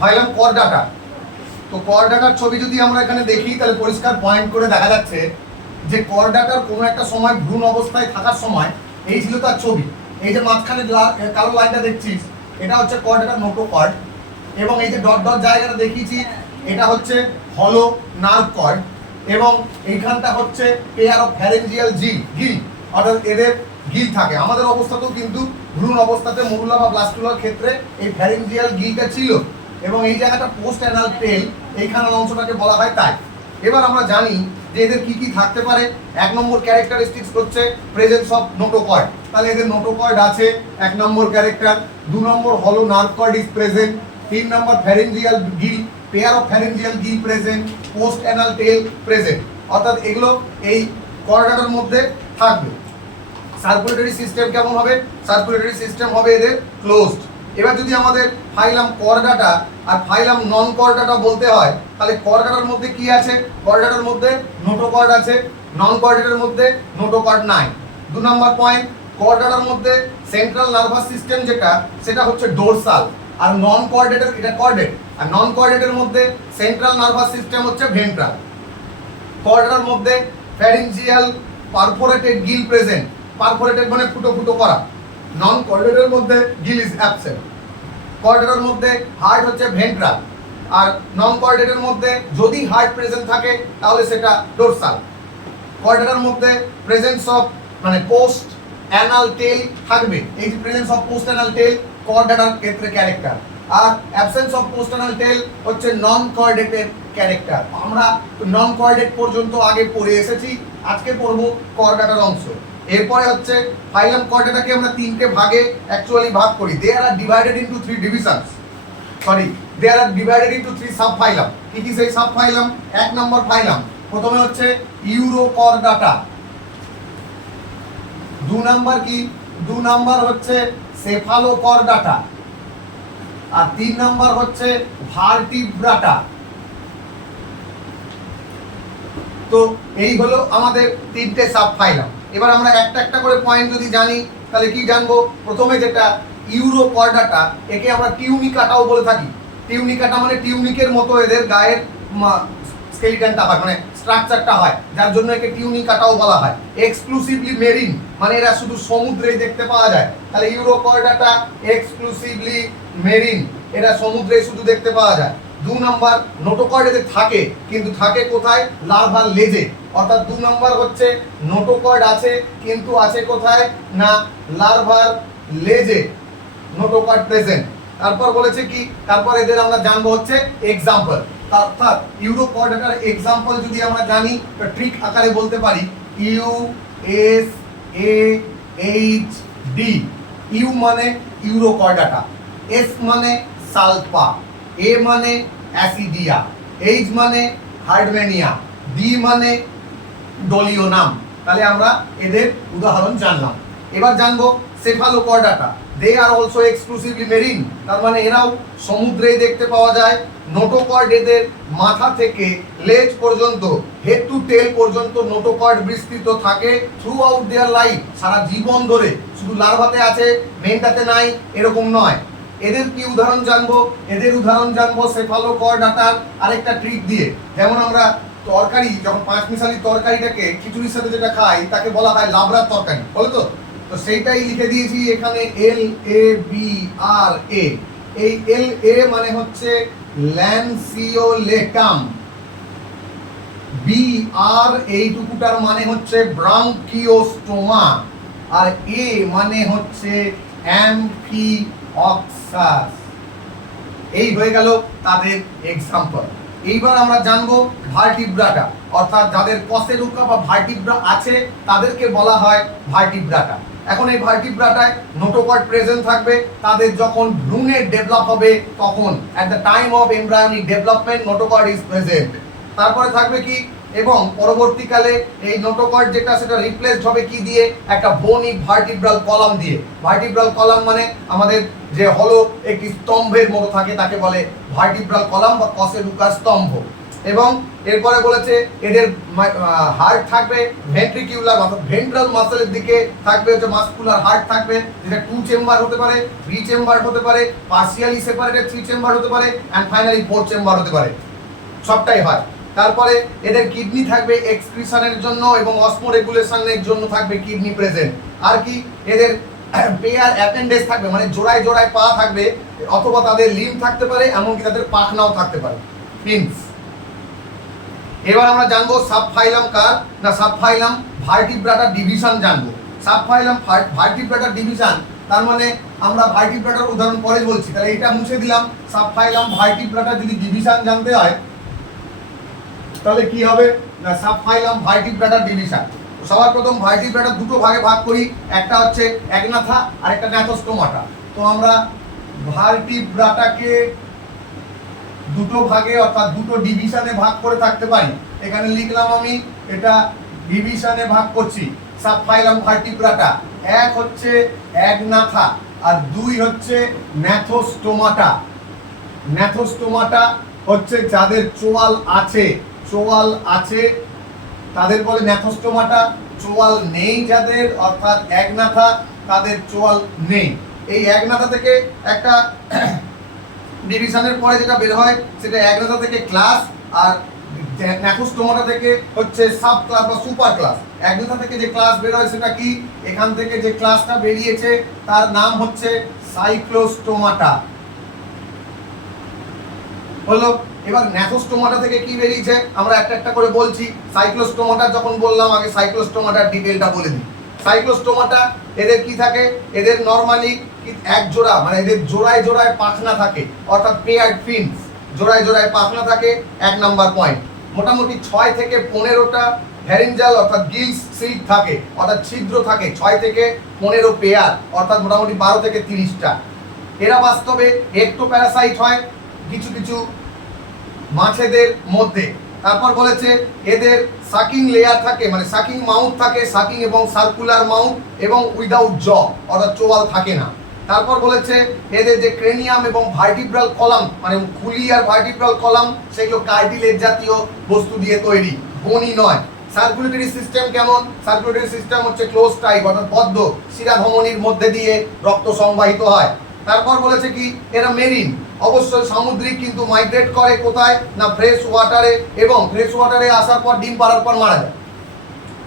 ফাইলাম chordata. তো কর্ডাটার ছবি যদি আমরা এখানে দেখি তাহলে পরিষ্কার পয়েন্ট করে দেখা যাচ্ছে যে কর্ডাটার কোনো একটা সময় ভ্রূণ অবস্থায় থাকার সময় এই ছিল তার ছবি। এই যে মাঝখানে কালো লাইনটা দেখছিস এটা হচ্ছে কর্ডাটার নোটোকর্ড, এবং এই যে ডট ডট জায়গাটা দেখিয়েছি এটা হচ্ছে হলো নার্ভ কর্ড, এবং এইখানটা হচ্ছে পেয়ার অফ ফ্যারেঞ্জিয়াল গিল, অর্থাৎ এদের গিল থাকে। আমাদের অবস্থাতেও কিন্তু ভ্রূণ অবস্থাতে মরুলা বা ব্লাস্টুলার ক্ষেত্রে এই ফ্যারেঞ্জিয়াল গিলটা ছিল, এবং এই জায়গাটা পোস্ট অ্যানাল টেল এইখানের অংশটাকে বলা হয় তাই। এবার আমরা জানি যে এদের কি কি থাকতে পারে। 1 নম্বর ক্যারেক্টারিস্টিক্স হচ্ছে প্রেজেন্স অফ নোটোকর্ড, তাহলে এদের নোটোকর্ড আছে 1 নম্বর ক্যারেক্টার। 2 নম্বর হলো নার্ভ কর্ড ইজ প্রেজেন্ট। 3 নম্বর pharyngeal gill, pair of pharyngeal gill present, post anal tail present, অর্থাৎ এগুলো এই কর্ডাটার মধ্যে থাকবে। সার্কুলেটরি সিস্টেম কেমন হবে? সার্কুলেটরি সিস্টেম হবে এদের ক্লোজড। এবার যদি আমাদের ফাইলাম কর্ডাটা আর ফাইলাম নন কর্ডাটা বলতে হয়, তাহলে কর্ডাটার মধ্যে কি আছে? কর্ডাটার মধ্যে নোটোকর্ড আছে, নন কর্ডাটার মধ্যে নোটোকর্ড নাই। 2 নম্বর পয়েন্ট, কর্ডাটার মধ্যে সেন্ট্রাল নার্ভাস সিস্টেম যেটা সেটা হচ্ছে ডোরসাল, আর নন কর্ডেটের এটা কর্ডেট, আর নন কর্ডেটের মধ্যে সেন্ট্রাল নার্ভাস সিস্টেম হচ্ছে ভেন্ট্রাল। কর্ডাটার মধ্যে pharyngeal perforated Gill present, perforated মানে ফুটো ফুটো করা। নন কর্ডেটের মধ্যে গিল ইজ অ্যাবসেন্ট। কর্ডেটের মধ্যে হার্ট হচ্ছে ভেন্ট্রাল, আর নন কর্ডেটের মধ্যে যদি হার্ট প্রেজেন্ট থাকে তাহলে সেটা ডোরসাল। কর্ডেটের মধ্যে প্রেজেন্স অফ মানে পোস্ট অ্যানাল টেল থাকবে, এই যে presence of post anal tail কর্ডেটার ক্ষেত্রে ক্যারেক্টার, আর absence of post anal tail হচ্ছে নন কর্ডেটের ক্যারেক্টার। আমরা নন কর্ডেট পর্যন্ত আগে পড়ে এসেছি, আজকে পড়বো কর্ডাটার অংশ। এরপরে হচ্ছে ফাইলাম কর্ডাটাকে আমরা 3টে ভাগে অ্যাকচুয়ালি ভাগ করি। দে আর ডিভাইডেড ইনটু 3 ডিভিশনস, দে আর ডিভাইডেড ইনটু 3 সাব ফাইলাম। কি কি সেই সাব ফাইলাম? 1 নম্বর ফাইলাম প্রথমে হচ্ছে ইউরোকর্ডাটা। 2 নম্বর কি? 2 নম্বর হচ্ছে সেফালোকর্ডাটা, আর 3 নম্বর হচ্ছে ভার্টিব্রাটা। তো এই হলো আমাদের 3টে সাব ফাইলাম। এবার আমরা একটা একটা করে পয়েন্ট যদি জানি তাহলে কি জানবো? প্রথমে যেটা ইউরোকর্ডাটা, একে আমরা টিউনিকাটাও বলে থাকি। টিউনিকাটা মানে টিউনিকের মতো এদের গায়ের স্কেলিটনটা হয়, মানে স্ট্রাকচারটা হয়, যার জন্য একে টিউনিকাটাও বলা হয়। এক্সক্লুসিভলি মেরিন মানে এরা শুধু সমুদ্রেই দেখতে পাওয়া যায়, তাহলে ইউরোকর্ডাটা এক্সক্লুসিভলি মেরিন, এরা সমুদ্রে শুধু দেখতে পাওয়া যায়। 2 নম্বর নোটোকর্ড এদের থাকে, কিন্তু থাকে কোথায়? লার্ভার লেজে, অর্থাৎ 2 নম্বর হচ্ছে নোটোকর্ড আছে কিন্তু আছে কোথায়? না লার্ভার লেজে নোটোকর্ড প্রেজেন্ট। তারপর বলেছে কি? তারপর এদের আমরা জানবো হচ্ছে এক্সাম্পল, অর্থাৎ ইউরোকর্ডাটার এক্সাম্পল যদি আমরা জানি ট্রিক আকারে বলতে পারি U S A H D. U মানে ইউরোকর্ডাটা, এস মানে সালপা, এ মানে অ্যাসিডিয়া, এইচ মানে হার্ডম্যানিয়া, ডি মানে ডলিওনাম। তাহলে আমরা এদের উদাহরণ জানলাম। এবার জানবো Cephalochordata. They are also exclusively marine, তার মানে এরাও সমুদ্রেই দেখতে পাওয়া যায়। নোটোকর্ড এদের মাথা থেকে লেজ পর্যন্ত, হেড টু টেল পর্যন্ত নোটোকর্ড বিস্তৃত থাকে থ্রু আউট দেয়ার লাইফ, সারা জীবন ধরে। শুধু লার্ভাতে আছে মেনটাতে নাই এরকম নয়। এদের কি উদাহরণ জানবো? এদের উদাহরণ জানবো সেফালোকর্ডাটার আরেকটা ট্রিক দিয়ে। যেমন আমরা তরকারি যখন 5 মিশালি তরকারিটাকে খিচুড়ির সাথে যেটা খাই তাকে বলা হয় লাবড়ার তরকারি, বলো তো? তো সেইটাই লিখে দিয়েছি এখানে LABRA। এই LA মানে হচ্ছে ল্যানসিওলেটাম, BR এইটুকুটার মানে হচ্ছে ব্রঙ্কিওস্টোমা, আর A মানে হচ্ছে অ্যাম্ফিঅক্সাস। এই হয়ে গেল তাদের এক্সাম্পল। এইবার আমরা জানবো ভার্টিব্রাটা, অর্থাৎ যাদের কশেরুকা বা ভার্টিব্রা আছে তাদেরকে বলা হয় ভার্টিব্রাটা। এখন এই ভার্টিব্রাটায় নোটোকর্ড প্রেজেন্ট থাকবে, তাদের যখন ভ্রূণের ডেভেলপ হবে তখন at the time of embryonic development notochord is present. তারপরে থাকবে কি? এবং পরবর্তীকালে এই নোটোকর্ড যেটা সেটা রিপ্লেসড হবে কি দিয়ে? একটা বোনিক ভার্টিব্রাল কলাম দিয়ে। ভার্টিব্রাল কলাম মানে আমাদের যে হলো একটি স্তম্ভের মতো থাকে তাকে বলে ভার্টিব্রাল কলাম বা কশেরুকা স্তম্ভ। এবং এরপরে বলেছে এদের হার্ট থাকবে ভেন্ট্রিকিউলার অর্থাৎ ভেন্ট্রাল মাসেলের দিকে থাকবে হচ্ছে মাসকুলার হার্ট থাকবে, যেটা 2 চেম্বার হতে পারে, 3 চেম্বার হতে পারে, পার্সিয়ালি সেপারেটেড 3 চেম্বার হতে পারে, অ্যান্ড ফাইনালি 4 চেম্বার হতে পারে, সবটাই হয়। তারপরে এদের কিডনি থাকবে এক্সক্রিশনের জন্য এবং অসমো রেগুলেশনের জন্য থাকবে কিডনি প্রেজেন্ট। আর কি এদের পেয়ার অ্যাপেন্ডেজ থাকবে, মানে জোড়ায় জোড়ায় পা থাকবে, অথবা তাদের লিম্ব থাকতে পারে, এমনকি তাদের পাখনাও থাকতে পারে, ফিনস। এবার আমরা জানবো সাবফাইলাম কার না, সাবফাইলাম ভার্টিব্রাটা ডিভিশন জানবো। সাবফাইলাম ভার্টিব্রাটা ডিভিশন, তার মানে আমরা ভার্টিব্রাটার উদাহরণ পরে বলছি, তাহলে এটা মুছে দিলাম। সাবফাইলাম ভার্টিব্রাটা যদি ডিভিশন জানতে হয় তাহলে কি হবে না, সাবফাইলাম ভার্টিব্রাটা ডিভিশন। সবার প্রথম ভার্টিব্রাটা দুটো ভাগে ভাগ করি, একটা হচ্ছে একনাথা আর একটা ন্যাথোস্টোমাটা। তো আমরা ভার্টিব্রাটাকে দুটো ভাগে অর্থাৎ দুটো ডিভিশনে ভাগ করে থাকতে পারি। এখানে লিখলাম আমি এটা ডিভিশনে ভাগ করছি। সাবফাইলাম ভার্টিব্রাটা, এক হচ্ছে একনাথা আর দুই হচ্ছে ন্যাথোস্টোমাটা। ন্যাথোস্টোমাটা হচ্ছে যাদের চোয়াল আছে, চোয়াল আছে তাদের বলে ন্যাথোস্টোমাটা। চোয়াল নেই যাদের অর্থাৎ একনাথা, তাদের চোয়াল নেই। এই একনাথা থেকে একটা ডিভিশনের পরে যেটা বের হয় সেটা একনাথা থেকে ক্লাস, আর ন্যাথোস্টোমাটা থেকে হচ্ছে সাব ক্লাস বা সুপার ক্লাস। একনাথা থেকে যে ক্লাস বের হয় সেটা কি, এখান থেকে যে ক্লাসটা বেরিয়েছে তার নাম হচ্ছে সাইক্লোস্টোমাটা হলো। এবার ন্যাথোস্টোমাটা থেকে কি বেরিয়েছে আমরা একটা একটা করে বলছি। সাইক্লোস্টোমাটা যখন বললাম, আগে সাইক্লোস্টোমাটার ডিটেলটা বলে দিই। সাইক্লোস্টোমাটা এদের কি থাকে, এদের নরমালি এক জোড়া, মানে এদের জোড়ায় জোড়ায় পাখনা থাকে, অর্থাৎ পেয়ার্ড ফিনস, জোড়ায় জোড়ায় পাখনা থাকে, 1 নাম্বার পয়েন্ট। মোটামুটি 6 থেকে 15টা ভ্যারিঞ্জাল অর্থাৎ গিলস সিল্ক থাকে, অর্থাৎ ছিদ্র থাকে 6 থেকে 15 পেয়ার, অর্থাৎ মোটামুটি 12 থেকে 30টা। এরা বাস্তবে একটোপ্যারাসাইট হয় কিছু কিছু মাছেদের মধ্যে। তারপর বলেছে এদের সাকিং লেয়ার থাকে, মানে সাকিং মাউথ থাকে, সাকিং এবং সার্কুলার মাউথ, এবং উইদাউট জ অর্থাৎ চোয়াল থাকে না। তারপর বলেছে এদের যে ক্রেনিয়াম এবং ভার্টিব্রাল কলাম, মানে খুলি আর ভার্টিব্রাল কলাম, সেগুলো কার্টিলেজ জাতীয় বস্তু দিয়ে তৈরি, বনি নয়। সার্কুলেটরি সিস্টেম কেমন, সার্কুলেটরি সিস্টেম হচ্ছে ক্লোজ টাইপ, অর্থাৎ বদ্ধ, শিরা ধমনির মধ্যে দিয়ে রক্ত সংবাহিত হয়। তারপর বলেছে কি এরা মেরিন, অবশ্যই সামুদ্রিক, কিন্তু মাইগ্রেট করে কোথায় না ফ্রেশ ওয়াটারে, এবং ফ্রেশ ওয়াটারে আসার পর ডিম পাড়ার পর মারা যায়।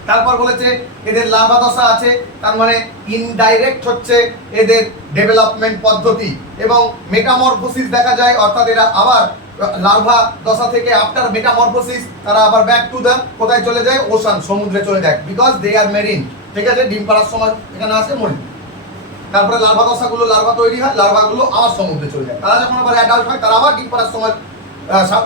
তারপর বলেছে এদের লার্ভা দশা আছে, তার মানে ইনডাইরেক্ট হচ্ছে এদের ডেভেলপমেন্ট পদ্ধতি, এবং মেটামরফোসিস দেখা যায়, অর্থাৎ এরা আবার লার্ভা দশা থেকে আফটার মেটামরফোসিস তারা আবার ব্যাক টু দা কোথায় চলে যায়, ওশান, সমুদ্রে চলে যায়, বিকজ দে আর মেরিন। ঠিক আছে, ডিম পাড়ার সময় এখানে আসে মরি। তারপরে লার্ভা দশাগুলো, লার্ভা তৈরি হয়, লার্ভাগুলো আবার সমুদ্রে চলে যায়। তারা যখন আবার অ্যাডাল্ট হয় তারা আবার ডিম পাড়ার সময়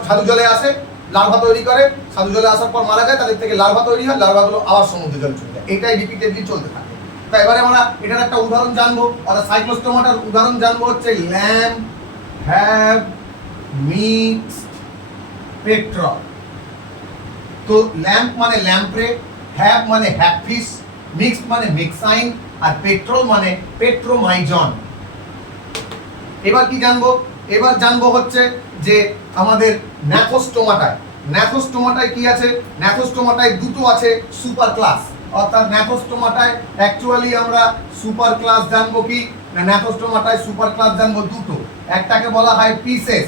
সাধু জলে আসে, লার্ভা তৈরি করে, সাধু জলে আসার পর মারা যায়, তাদের থেকে লার্ভা তৈরি হয়, লার্ভাগুলো আবার সমুদ্রে জলে চলে যায়। এটাই রিপিটেডলি চলতে থাকে। তো এবারে আমরা এটার একটা উদাহরণ জানবো, অর্থাৎ সাইক্লোস্টোমাটার উদাহরণ জানবো হচ্ছে ল্যাম্প হ্যাভ মিক্সড পেট্রা। তো ল্যাম্প মানে ল্যাম্প্রে, হ্যাভ মানে হ্যাপফিশ, মিক্সড মানে মিক্সাইন, আর পেট্রোল মানে পেট্রোমাইজন। এবার কি জানবো, এবার জানবো হচ্ছে যে আমাদের ন্যাথোস্টোমাটায়, ন্যাথোস্টোমাটায় কি আছে, ন্যাথোস্টোমাটায় দুটো আছে সুপার ক্লাস, অর্থাৎ ন্যাথোস্টোমাটায় অ্যাকচুয়ালি আমরা সুপার ক্লাস জানবো কি না, ন্যাথোস্টোমাটায় সুপার ক্লাস জানবো দুটো। একটাকে বলা হয় পিসেস,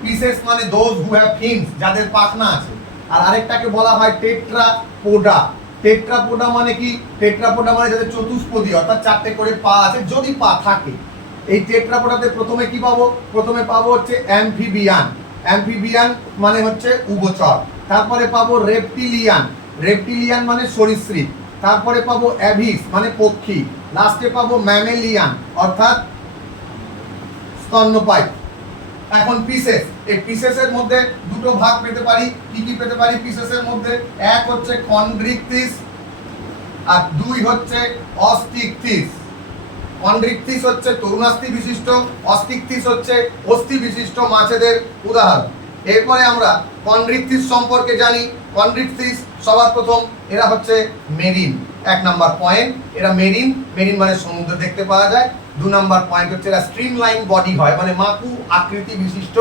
পিসেস মানে দোজ হু হ্যাভ ফিনস, যাদের পাখনা আছে, আর আরেকটাকে বলা হয় টেট্রাপোডা। টেট্রাপোডা মানে কি, টেট্রাপোডা মানে যাদের চতুষ্পদী, অর্থাৎ 4টে করে পা আছে, যদি পা থাকে। এই টেট্রাপোডাতে প্রথমে কি পাবো, প্রথমে পাবো হচ্ছে অ্যাম্ফিবিয়ান, অ্যাম্ফিবিয়ান মানে হচ্ছে উভচর। তারপরে পাবো রেপটিলিয়ান, রেপটিলিয়ান মানে সরীসৃপ। তারপরে পাবো অ্যাভিস মানে পক্ষী। লাস্টে পাবো ম্যামেলিয়ান অর্থাৎ স্তন্যপায়ী। এখন পিসেস, এই পিসেসের মধ্যে দুটো ভাগ পেতে পারি। কি কি পেতে পারি পিসেসের মধ্যে, এক হচ্ছে কন্ড্রিকথিস আর দুই হচ্ছে অস্টিকথিস। কন্ড্রিকথিস হচ্ছে তরুণাস্থি বিশিষ্ট, অস্টিকথিস হচ্ছে অস্থি বিশিষ্ট মাছেদের উদাহরণ। এরপরে আমরা কন্ড্রিকথিস সম্পর্কে জানি। কন্ড্রিকথিস সবার প্রথম এরা হচ্ছে মেরিন, 1 নাম্বার পয়েন্ট, এরা মেরিন, মেরিন মানে সমুদ্রে দেখতে পাওয়া যায়। 2 নাম্বার পয়েন্ট হচ্ছে এরা স্ট্রিমলাইন বডি হয়, মানে মাকু আকৃতি বিশিষ্ট,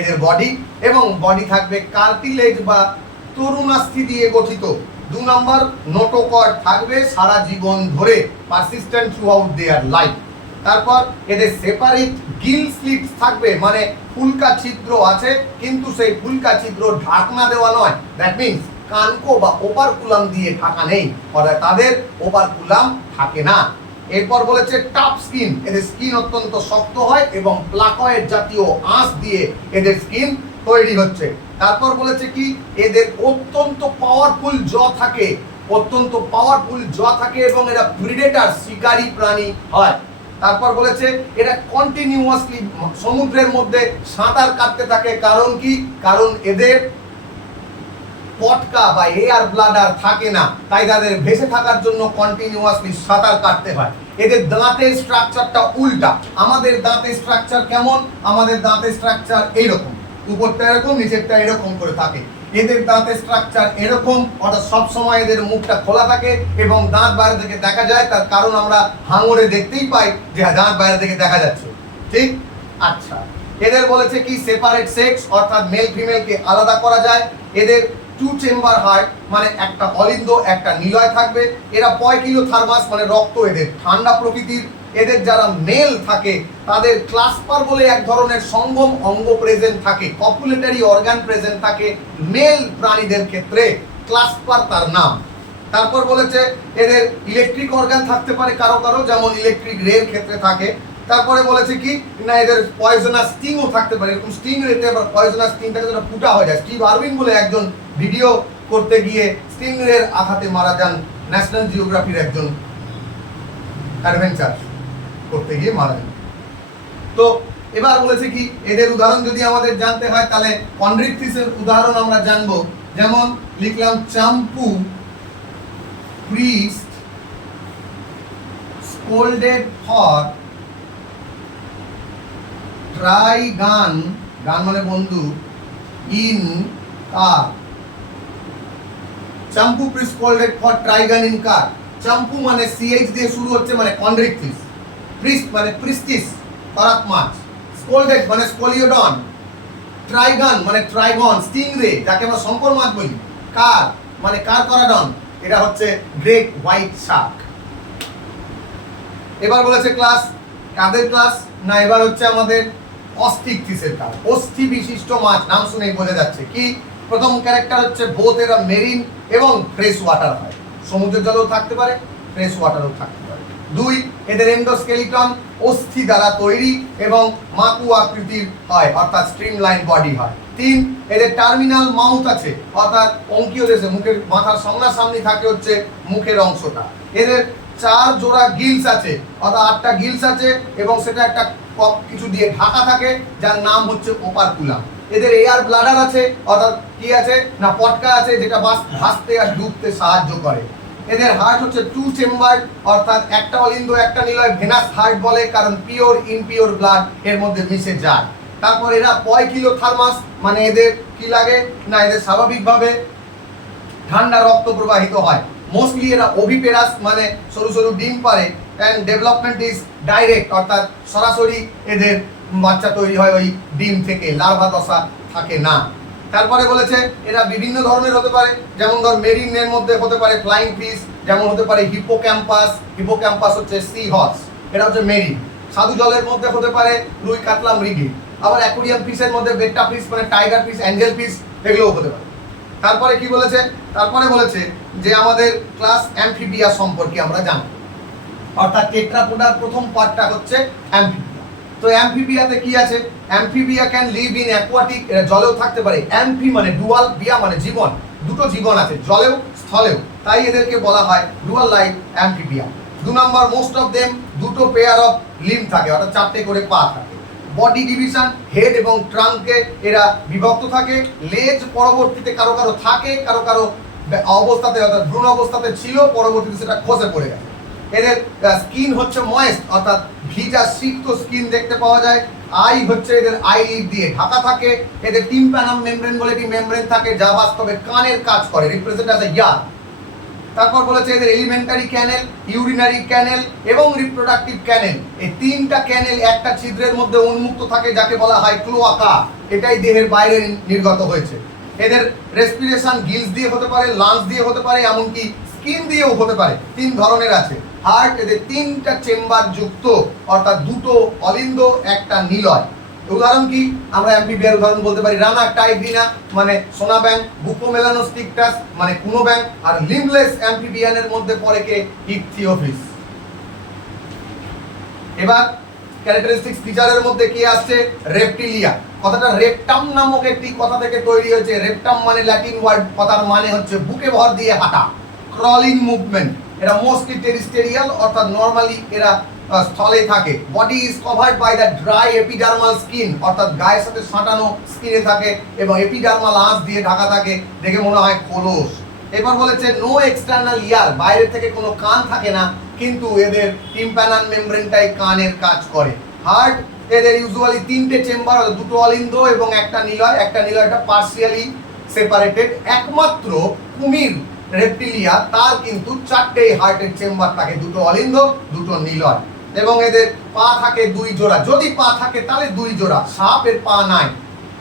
এদের বডি, এবং বডি থাকবে কার্টিলেজ বা তরুণাস্থি দিয়ে গঠিত। 2 নম্বর নোটোকর্ড থাকবে সারা জীবন ধরে, persistent through out their life. তারপর এদের সেপারেট গিল স্লিটস থাকবে, মানে ফুলকা ছিদ্র আছে কিন্তু সেই ফুলকা ছিদ্র ঢাকনা দেওয়া নয়, দ্যাট মিনস কানকো বা ওপারকুলাম দিয়ে ঢাকা নেই, অর্থাৎ তাদের ওপারকুলাম থাকে না। এরপর বলেছে টাফ স্কিন, এদের স্কিন অত্যন্ত শক্ত হয় এবং প্লাকয়েড জাতীয় আঁশ দিয়ে এদের স্কিন তৈরি হচ্ছে। তারপর বলেছে কি এদের অত্যন্ত পাওয়ারফুল জ থাকে, অত্যন্ত পাওয়ারফুল জ থাকে এবং এরা প্রিডেটর শিকারী প্রাণী হয়। তারপর বলেছে এরা কন্টিনিউয়াসলি সমুদ্রের মধ্যে সাঁতার কাটতে থাকে, কারণ কি, কারণ এদের পটকা বা এয়ার ব্লাডার থাকে না, তাই তাদের ভেসে থাকার জন্য কন্টিনিউয়াসলি সাঁতার কাটতে হয়। এদের দাঁতের স্ট্রাকচারটা উল্টা, আমাদের দাঁতের স্ট্রাকচার কেমন, আমাদের দাঁতের স্ট্রাকচার এইরকম, উপরটা এরকম নিচেরটা এরকম করে থাকে। এদের দাঁতের স্ট্রাকচার এরকম, অর্থাৎ সবসময় এদের মুখটা খোলা থাকে এবং দাঁত বাইরে থেকে দেখা যায়, তার কারণ আমরা হাঙরে দেখতেই পাই যে দাঁত বাইরে থেকে দেখা যাচ্ছে, ঠিক। আচ্ছা, এদের বলেছে কি সেপারেট সেক্স, অর্থাৎ মেল ফিমেলকে আলাদা করা যায়। এদের 2 চেম্বার হার্ট, মানে একটা অলিন্দ একটা নিলয় থাকবে। এরা পয়কিলোথার্মাস, মানে রক্ত এদের ঠান্ডা প্রকৃতির। এদের যারা মেল থাকে তাদের ক্লাসপার বলে এক ধরনের সঙ্গম অঙ্গ প্রেজেন্ট থাকে, কপুলেটারি অর্গান প্রেজেন্ট থাকে মেল প্রাণীদের ক্ষেত্রে, ক্লাসপার তার নাম। তারপর বলেছে এদের ইলেকট্রিক অর্গান থাকতে পারে কারো কারো, যেমন ইলেকট্রিক রের ক্ষেত্রে থাকে। তারপরে বলেছে কি না এদের পয়জনাস স্টিংও থাকতে পারে, এরকম স্টিং রেতে আবার পয়জনাস স্টিংটাকে যেটা ফুটা হয়ে যায়। স্টিভ আরউইন বলে একজন ভিডিও করতে গিয়ে স্টিং রের আঘাতে মারা যান, ন্যাশনাল জিওগ্রাফির একজন অ্যাডভেঞ্চার করতে গিয়ে মারা যান। তো এবার বলেছে কি এদের উদাহরণ যদি আমাদের জানতে হয় তাহলে কন্ড্রিকথিসের উদাহরণ আমরা জানবো, যেমন লিখলাম চাম্পু প্রিস্ট স্কোল্ডেড ফর ট্রাইগান, গান মানে বন্ধু, ইন কার। চাম্পু প্রিস্ট স্কোল্ডেড ফর ট্রাইগান ইন কার। চাম্পু মানে সিএইচ দিয়ে শুরু হচ্ছে, মানে কন্ড্রিকথিস। প্রিস্ট মানে প্রিস্টিস করাত মাছ। স্কোল্ডেড মানে স্কোলিওডন। ট্রাইগান মানে ট্রাইগন স্টিংরে, যাকে আমরা শঙ্কর মাছ বলি। কার মানে কারকরাডন, এটা হচ্ছে গ্রেট হোয়াইট শার্ক। এবার বলেছে ক্লাস, কাদের ক্লাস না, এবার হচ্ছে আমাদের অস্টিকথিসের ক্লাস। অস্থি বিশিষ্ট মাছ, নাম শুনেই বোঝা যাচ্ছে কি। প্রথম ক্যারেক্টার হচ্ছে বোথ এরা মেরিন এবং ফ্রেশ ওয়াটার হয়, সমুদ্রের জলেও থাকতে পারে ফ্রেশ ওয়াটারও থাকতে পারে। 2 এদের এন্ডোস্কেলিটন অস্থি দ্বারা তৈরি এবং মাকু আকৃতির হয়, অর্থাৎ স্ট্রিমলাইন বডি হয়। 3 এদের টার্মিনাল মাউথ আছে, অর্থাৎ অঙ্কীয় দেশে মুখের মাথার সামনাসামনি থাকে হচ্ছে মুখের অংশটা। এদের 4 জোড়া গিলস আছে, অর্থাৎ 8টা গিলস আছে এবং সেটা একটা কিছু দিয়ে ঢাকা থাকে যার নাম হচ্ছে ওপারকুলাম। এদের এয়ার ব্লাডার আছে, অর্থাৎ কি আছে না পটকা আছে যেটা ভাসতে আর ডুবতে সাহায্য করে। এদের হার্ট হচ্ছে 2 চেম্বার, অর্থাৎ একটা অলিন্দ একটা নিলয়, ভেনাস হার্ট বলে, কারণ পিওর ইনপিওর ব্লাড এর মধ্যে মিশে যায়। তারপর এরা পয়কিলোথার্মাস, মানে এদের কি লাগে না এদের স্বাভাবিকভাবে ঠান্ডা রক্ত প্রবাহিত হয়। মোস্টলি এরা ওভিপেরাস, মানে সরু সরু ডিম পারে, অ্যান্ড ডেভেলপমেন্ট ইজ ডাইরেক্ট, অর্থাৎ সরাসরি এদের বাচ্চা তৈরি হয় ওই ডিম থেকে, লার্ভা দশা থাকে না। তারপরে বলেছে এরা বিভিন্ন ধরনের হতে পারে, যেমন ধর মেরিনের মধ্যে হতে পারে ফ্লাইং ফিশ, যেমন হতে পারে হিপোক্যাম্পাস। হিপোক্যাম্পাস হচ্ছে সি হর্স, এটা হচ্ছে মেরিন। সাধু জলের মধ্যে হতে পারে রুই কাতলা মৃগী। আবার অ্যাকোরিয়াম ফিশের মধ্যে বেটা ফিশ, মানে টাইগার ফিশ, অ্যাঞ্জেল ফিশ, এগুলোও হতে পারে। তারপরে কি বলেছে, তারপরে বলেছে যে আমাদের ক্লাস অ্যামফিবিয়া সম্পর্কে আমরা জানবো, অর্থাৎ টেট্রাপোডার প্রথম পার্টটা হচ্ছে অ্যামফিবিয়া। তো অ্যামফিবিয়াতে কি আছে, Amphibia can live in aquatic, এরা জলেও থাকতে পারে। অ্যামফি মানে ডুয়াল, বিয়া মানে জীবন, দুটো জীবন আছে, জলেও স্থলেও, তাই এদেরকে বলা হয় dual life Amphibia. 2 number most of them দুটো পেয়ার অফ লিম্ব থাকে, অর্থাৎ 4টে করে পা থাকে। বডি ডিভিশন, হেড এবং ট্রাঙ্কে এরা বিভক্ত থাকে। লেজ পরবর্তীতে কারো কারো থাকে, কারো কারো অবস্থাতে অর্থাৎ ভ্রূণ অবস্থাতে ছিল, পরবর্তীতে সেটা খসে পড়ে গেছে। এদের স্কিন হচ্ছে ময়েস্ট, অর্থাৎ ভিজা সিক্ত স্কিন দেখতে পাওয়া যায়। আই হচ্ছে এদের আইলিড দিয়ে ঢাকা থাকে। এদের টিম্প্যানাম মেমব্রেন বলে একটি মেমব্রেন থাকে যা বাস্তবে কানের কাজ করে, রিপ্রেজেন্ট অ্যাজ এ ইয়ার। তারপর বলেছে এদের এলিমেন্টারি ক্যানেল, ইউরিনারি ক্যানেল এবং রিপ্রোডাক্টিভ ক্যানেল, এই তিনটা ক্যানেল একটা ছিদ্রের মধ্যে উন্মুক্ত থাকে যাকে বলা হয় ক্লোয়াকা। এটাই দেহের বাইরে নির্গত হয়েছে। এদের রেসপিরেশন গিলস দিয়ে হতে পারে, লাংস দিয়ে হতে পারে, এমনকি স্কিন দিয়েও হতে পারে। তিন ধরনের আছে। হার্ট এদের তিনটা চেম্বার যুক্ত, অর্থাৎ দুটো অলিন্দ একটা নিলয়। উদাহরণ কি? আমরা অ্যাম্ফিবিয়ার উদাহরণ বলতে পারি রানা টাইগ্রিনা মানে সোনা ব্যাং, বুকোমেলানোস্টিকটাস মানে কুনো ব্যাং, আর লিমলেস অ্যাম্ফিবিয়ানের মধ্যে পড়ে কে? ইকথিওফিস। এবার ক্যারেক্টারিস্টিক্স ফিচারের মধ্যে কি আসছে? রেপটিলিয়া। কথাটা রেপটাম নামক একটি কথা থেকে তৈরি হয়েছে। রেপটাম মানে ল্যাটিন ওয়ার্ড, কথার মানে হচ্ছে বুকে ভর দিয়ে হাঁটা, ক্রলিং মুভমেন্ট। এরা মোস্টলি টেরিস্টেরিয়াল, অর্থাৎ নরমালি এরা স্থলে থাকে। Body is covered by the dry epidermal skin, অর্থাৎ গায়ের সাথে সাঁটানো স্কিনে থাকে এবং এপিডার্মাল আঁশ দিয়ে ঢাকা থাকে, দেখে মনে হয় খোলস। এবার বলেছে নো এক্সটার্নাল ইয়ার, বাইরে থেকে কোনো কান থাকে না, কিন্তু এদের টিম্প্যানাল মেমব্রেনটাই কানের কাজ করে। হার্ট এদের ইউজুয়ালি তিনটে চেম্বার, দুটো অলিন্দ এবং একটা নিলয়। একটা নিলয়টা পার্সিয়ালি সেপারেটেড। একমাত্র কুমির রেপটিলিয়া, তার কিন্তু চারটে হার্টের চেম্বার থাকে, দুটো অলিন্দ দুটো নিলয়। এবং এদের পা থাকে দুই জোড়া, যদি পা থাকে তাহলে দুই জোড়া। সাপের পা নাই,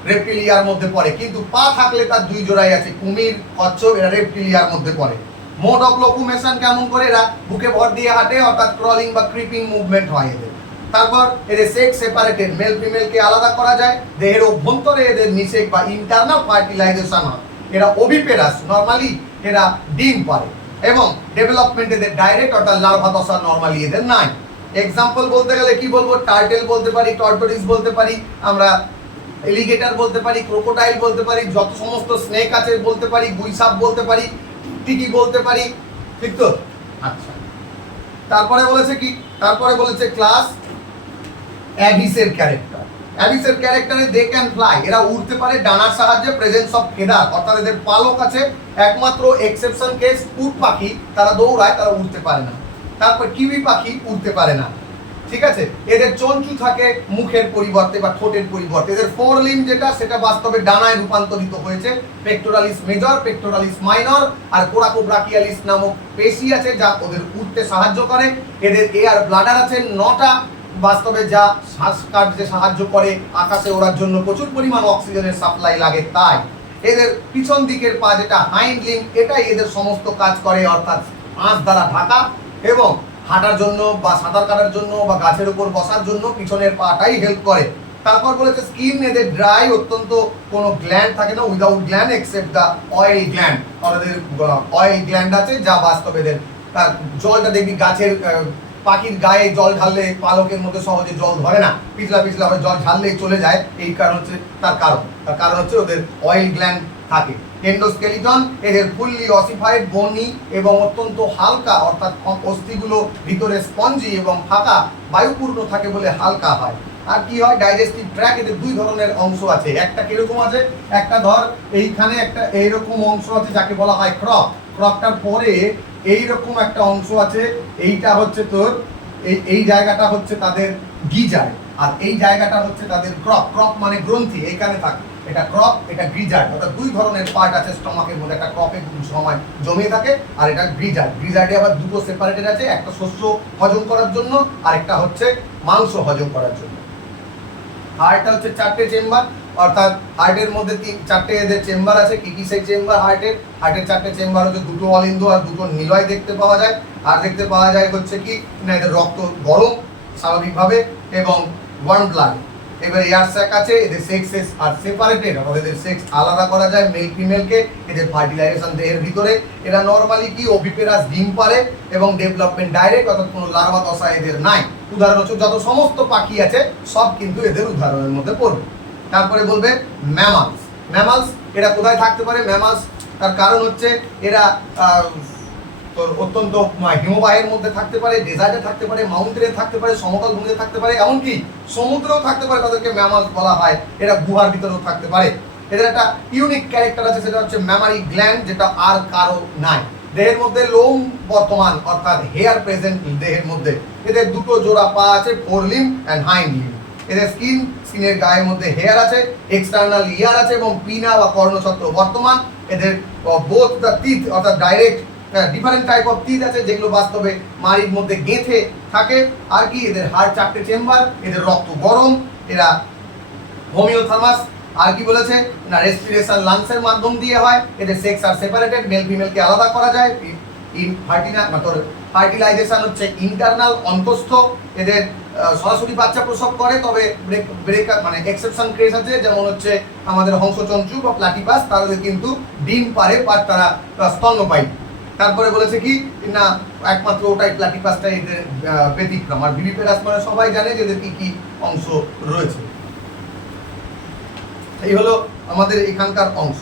রেপটিলিয়ার মধ্যে পড়ে, কিন্তু পা থাকলে তার দুই জোড়াই আছে। কুমির, কচ্ছপ এরা রেপটিলিয়ার মধ্যে পড়ে। মোড অফ লোকোমোশন কেমন করে? এরা বুকে ভর দিয়ে হাঁটে, অর্থাৎ ক্রলিং বা ক্রিপিং মুভমেন্ট হয় এদের। তারপর এদের সেক্স সেপারেটেড, মেল ফিমেলকে আলাদা করা যায়। দেহের অভ্যন্তরে এদের নিষেক বা ইন্টারনাল ফার্টিলাইজেশন হয়। এরা ওভিপেরাস, নরমালি এরা ডিম পারে। এবং ডেভেলপমেন্ট এদের ডাইরেক্ট, অর্থাৎ লার্ভা দশা নরমালি এদের নাই। এক্সাম্পল বলতে গেলে কি বলবো? টার্টেল বলতে পারি, টর্টোরিস বলতে পারি, আমরা এলিগেটর বলতে পারি, ক্রোকোডাইল বলতে পারি, যত সমস্ত স্নেক আছে বলতে পারি, গুইসাপ বলতে পারি, টিকি বলতে পারি, ঠিক তো? আচ্ছা, তারপরে বলেছে কি? তারপরে বলেছে ক্লাস অ্যাভিসের ক্যারেক্টার। অ্যাভিসের ক্যারেক্টারে দে ক্যান ফ্লাই, এরা উড়তে পারে ডানার সাহায্যে, প্রেজেন্স অফ ফেদার, অর্থাৎ এদের পালক আছে। একমাত্র এক্সেপশন কেস উট পাখি, তারা দৌড়ায়, তারা উড়তে পারে না। তারপর কিউই পাখি উড়তে পারে না, ঠিক আছে। এদের চঞ্চু থাকে মুখের পরিবর্তে বা ঠোঁটের পরিবর্তে। এদের ফোর লিম যেটা, সেটা বাস্তবে ডানায় রূপান্তরিত হয়েছে। পেক্টোরালিস মেজর, পেক্টোরালিস মাইনর আর কোরাকোব্রাকিয়ালিস নামক পেশি আছে যা ওদের উঠতে সাহায্য করে। এদের এয়ার ব্লাডার আছে 9টা, বাস্তবে যা শ্বাসকার্যে সাহায্য করে। আকাশে ওড়ার জন্য প্রচুর পরিমাণ অক্সিজেনের সাপ্লাই লাগে, তাই এদের পিছন দিকের পা যেটা হাইন্ড লিম, এটাই এদের সমস্ত কাজ করে, অর্থাৎ আঁশ দ্বারা ঢাকা। এবং হাঁটার জন্য বা সাঁতার কাটার জন্য বা গাছের উপর বসার জন্য পিছনের পাটাই হেল্প করে। তারপর বলেছে স্কিন এদের ড্রাই, অত্যন্ত কোনো গ্ল্যান্ড থাকে না, without gland except the oil gland. এদের অয়েল গ্ল্যান্ড আছে যা বাস্তবে এদের, তার জলটা দেখবি গাছের পাখির গায়ে জল ঢাললে পালকের মধ্যে সহজে জল ধরে না, পিছলা পিছলা হয়ে জল ঢাললেই চলে যায়। এই কারণ হচ্ছে তার কারণ হচ্ছে ওদের অয়েল গ্ল্যান্ড থাকে। এন্ডোস্কেলিটন এদের ফুললি অসিফাইড, বনি এবং অত্যন্ত হালকা, অর্থাৎ অস্থিগুলো ভিতরে স্পঞ্জি এবং ফাঁকা, বায়ুপূর্ণ থাকে বলে হালকা হয়। আর কি হয়? ডাইজেস্টিভ ট্র্যাক এদের দুই ধরনের অংশ আছে। একটা কিরকম আছে? একটা ধর এইখানে একটা এইরকম অংশ আছে যাকে বলা হয় ক্রপ। ক্রপটার পরে এইরকম একটা অংশ আছে, এইটা হচ্ছে তোর এই জায়গাটা হচ্ছে তাদের গিজার, আর এই জায়গাটা হচ্ছে তাদের ক্রপ। ক্রপ মানে গ্রন্থি, এইখানে থাকে। এটা ক্রপ, এটা গ্রিজার্ড, অর্থাৎ দুই ধরনের পার্ট আছে স্টমাকের মধ্যে। একটা ক্রপে সময় জমে থাকে, আর এটা গ্রিজার্ড। গ্রিজার্ডে আবার দুটো সেপারেটেড আছে, একটা শস্য হজম করার জন্য আর একটা হচ্ছে মাংস হজম করার জন্য। হার্টটা হচ্ছে 4টে চেম্বার, অর্থাৎ হার্টের মধ্যে চারটে এদের চেম্বার আছে। কি কি সেই চেম্বার? হার্টের 4টে চেম্বার হচ্ছে দুটো অলিন্দ আর দুটো নিলয় দেখতে পাওয়া যায়। আর দেখতে পাওয়া যায় হচ্ছে কি না, এদের রক্ত গরম স্বাভাবিকভাবে এবং ওয়ার্ম ব্লাড। এবার এয়ার স্যাক আছে, এদের সেক্সেস আর সেপারেটেড, অর্থাৎ এদের সেক্স আলাদা করা যায় মেল ফিমেলকে। এদের ফার্টিলাইজেশন দেহের ভিতরে। এরা নরমালি কি ওভিপেরাস, ডিম পারে এবং ডেভেলপমেন্ট ডাইরেক্ট, অর্থাৎ কোনো লার্ভা দশা এদের নাই। উদাহরণ হচ্ছে যত সমস্ত পাখি আছে সব কিন্তু এদের উদাহরণের মধ্যে পড়বে। তারপরে বলবে ম্যামালস। ম্যামালস এরা কোথায় থাকতে পারে? ম্যামালস তার কারণ হচ্ছে এরা তোর অত্যন্ত হিমবাহের মধ্যে থাকতে পারে, ডেজার্টে থাকতে পারে, মাউন্টেনে থাকতে পারে, সমতল ভূমিতে থাকতে পারে, এমনকি সমুদ্রেও থাকতে পারে, তাদেরকে ম্যামালস বলা হয়। এরা গুহার ভিতরেও থাকতে পারে। এদের একটা ইউনিক ক্যারেক্টার আছে, সেটা হচ্ছে ম্যামারি গ্ল্যান্ড, যেটা আর কারো নাই। দেহের মধ্যে লোম বর্তমান, অর্থাৎ হেয়ার প্রেজেন্ট দেহের মধ্যে। এদের দুটো জোড়া পা আছে, fore limb and hind limb. এদের স্কিনের গায়ের মধ্যে হেয়ার আছে, এক্সটার্নাল ইয়ার আছে এবং পিনা বা কর্ণছত্র বর্তমান। এদের বোথ দ্য টিথ, অর্থাৎ direct different type of teeth আছে যেগুলো বাস্তবে মাড়ির মধ্যে গেঁথে থাকে। আর কি এদের হাড় 4টে চেম্বার, এদের রক্ত গরম, এরা হোমিওথার্মাস। আর কি বলেছে না রেসপিরেশন লাংসের মাধ্যম দিয়ে হয়, এদের সেক্স আর সেপারেটেড, মেল ফিমেলকে আলাদা করা যায়। ফার্টিলাইজেশন হচ্ছে ইন্টারনাল অন্তস্থ, এদের সরাসরি বাচ্চা প্রসব করে, তবে ব্রেক মানে এক্সেপশন কেস আছে, যেমন হচ্ছে আমাদের হংসচঞ্চু বা প্লাটিপাস, তাদের কিন্তু ডিম পারে বাট তারা স্তন্যপায়ী। তারপরে বলেছে কি না একমাত্র ওটাই প্লাটিপাসটা এদের ব্যতিক্রম। আর ভিভিপেরাস মানে সবাই জানে যে এদের কি কি অংশ রয়েছে। এই হলো আমাদের এখানকার অংশ।